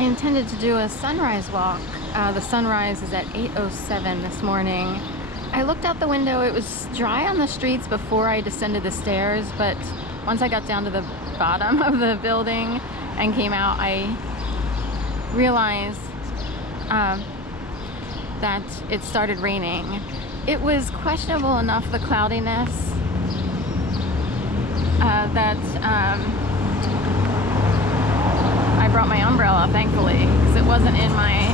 I intended to do a sunrise walk. The sunrise is at 8:07 this morning. I looked out the window. It was dry on the streets before I descended the stairs, but once I got down to the bottom of the building and came out, I realized that it started raining. It was questionable enough, the cloudiness, that I brought my umbrella, thankfully, because it wasn't in my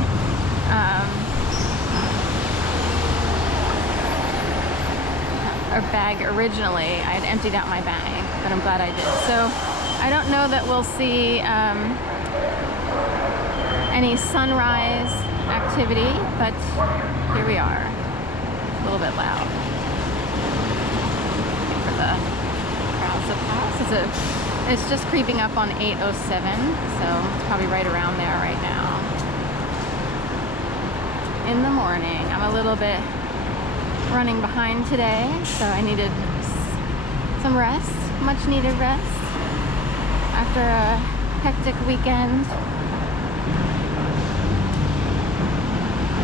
bag originally. I had emptied out my bag, but I'm glad I did. So I don't know that we'll see any sunrise activity, but here we are. A little bit loud. Waiting for the crowds to pass. It's just creeping up on 8:07, so it's probably right around there right now. In the morning, I'm a little bit running behind today, so I needed some rest, much needed rest after a hectic weekend.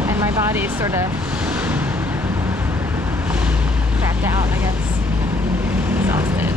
And my body's sort of crapped out, I guess. Exhausted.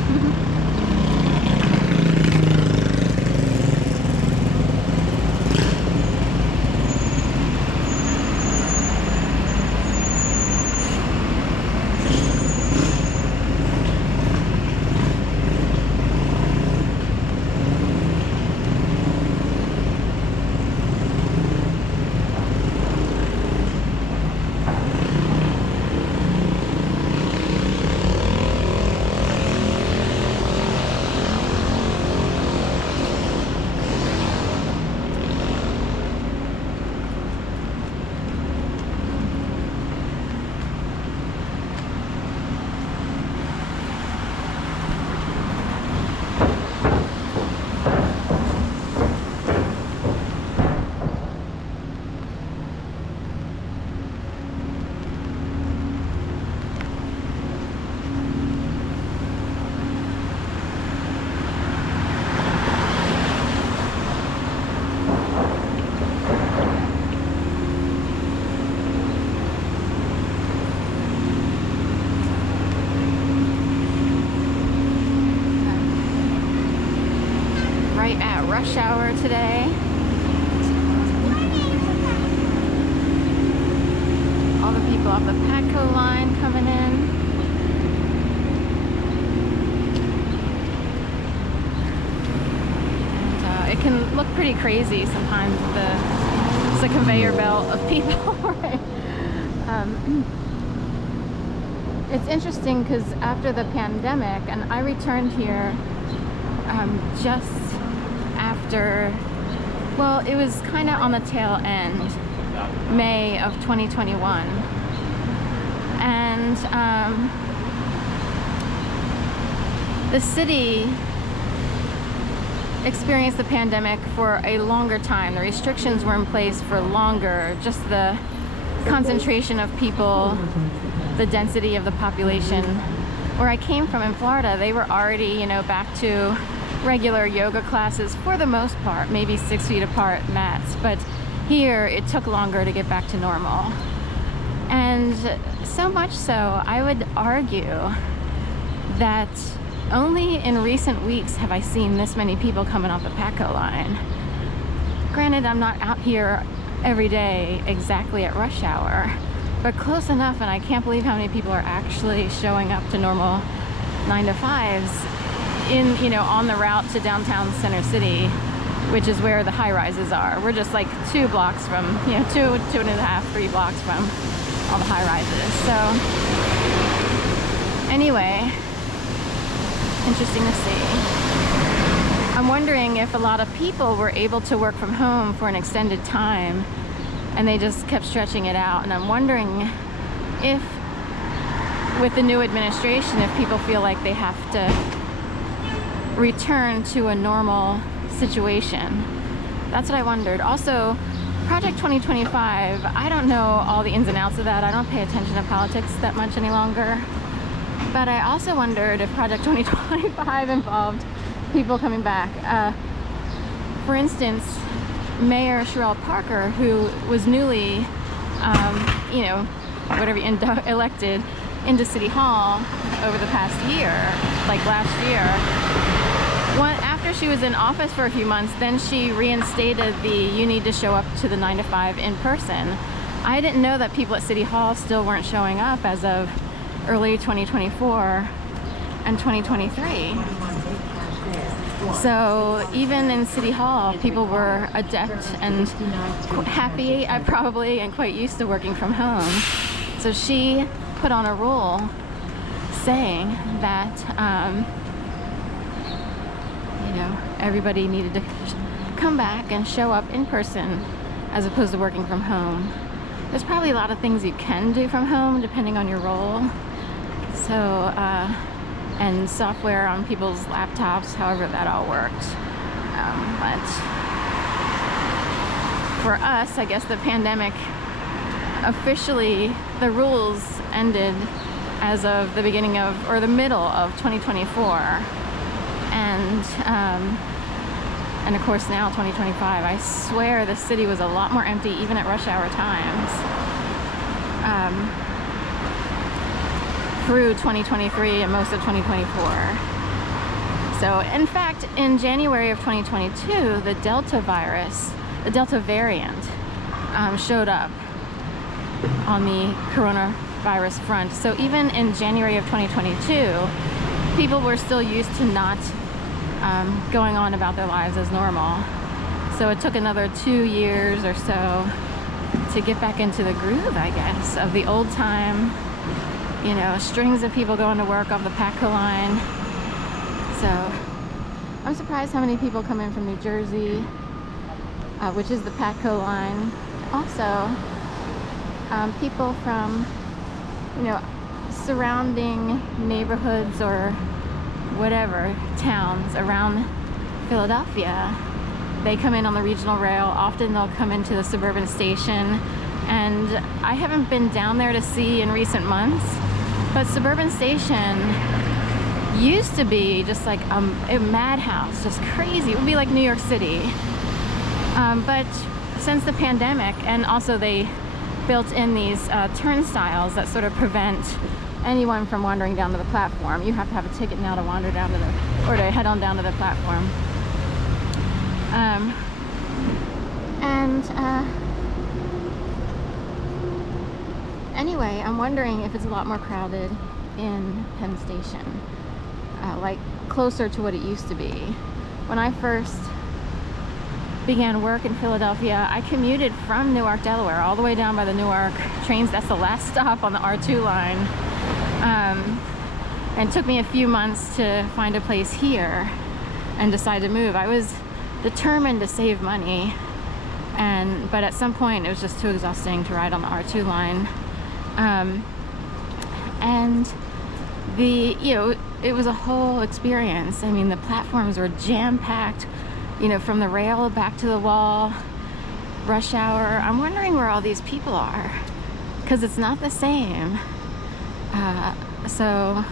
Rush hour today. All the people off the Patco line coming in. And it can look pretty crazy sometimes. It's a conveyor belt of people. Right? It's interesting because after the pandemic, and I returned here just after, well, it was kind of on the tail end, May of 2021, and the city experienced the pandemic for a longer time. The restrictions were in place for longer, just the concentration of people, the density of the population. Where I came from in Florida, they were already, back to regular yoga classes for the most part, maybe 6 feet apart mats, but here it took longer to get back to normal. And so much so, I would argue that only in recent weeks have I seen this many people coming off the Patco line. Granted, I'm not out here every day exactly at rush hour, but close enough, and I can't believe how many people are actually showing up to normal 9 to 5s on the route to downtown Center City, which is where the high rises are. We're just like 2 blocks from, 2.5, 3 blocks from all the high rises. So anyway, interesting to see. I'm wondering if a lot of people were able to work from home for an extended time and they just kept stretching it out. And I'm wondering if, with the new administration, if people feel like they have to return to a normal situation. That's what I wondered. Also, Project 2025, I don't know all the ins and outs of that. I don't pay attention to politics that much any longer. But I also wondered if Project 2025 involved people coming back. For instance, Mayor Sherelle Parker, who was newly, you know, whatever, elected into City Hall over the past year, like last year. After she was in office for a few months, then she reinstated the you need to show up to the 9 to 5 in person. I didn't know that people at City Hall still weren't showing up as of early 2024 and 2023. So even in City Hall, people were adept and happy, probably, and quite used to working from home. So she put on a rule saying that, you know, everybody needed to come back and show up in person as opposed to working from home. There's probably a lot of things you can do from home depending on your role. So, and software on people's laptops, however that all worked. But for us, I guess the pandemic officially, the rules ended as of the beginning of, or the middle of 2024. And of course now 2025, I swear the city was a lot more empty even at rush hour times. Through 2023 and most of 2024. So in fact, in January of 2022, the Delta variant showed up on the coronavirus front. So even in January of 2022, people were still used to not going on about their lives as normal. So it took another 2 years or so to get back into the groove, I guess, of the old time, you know, strings of people going to work off the PHLTV line. So I'm surprised how many people come in from New Jersey, which is the PHLTV line. Also, people from, you know, surrounding neighborhoods or whatever, towns around Philadelphia. They come in on the regional rail. Often they'll come into the suburban station. And I haven't been down there to see in recent months, but suburban station used to be just like a madhouse, just crazy. It would be like New York City. But since the pandemic, and also they built in these turnstiles that sort of prevent anyone from wandering down to the platform. You have to have a ticket now to wander down to the, or to head on down to the platform. Anyway, I'm wondering if it's a lot more crowded in Penn Station, like closer to what it used to be. When I first began work in Philadelphia, I commuted from Newark, Delaware, all the way down by the Newark trains. That's the last stop on the R2 line. And it took me a few months to find a place here and decide to move. I was determined to save money, but at some point it was just too exhausting to ride on the R2 line. And it was a whole experience. I mean, the platforms were jam-packed, you know, from the rail back to the wall, rush hour. I'm wondering where all these people are, because it's not the same. So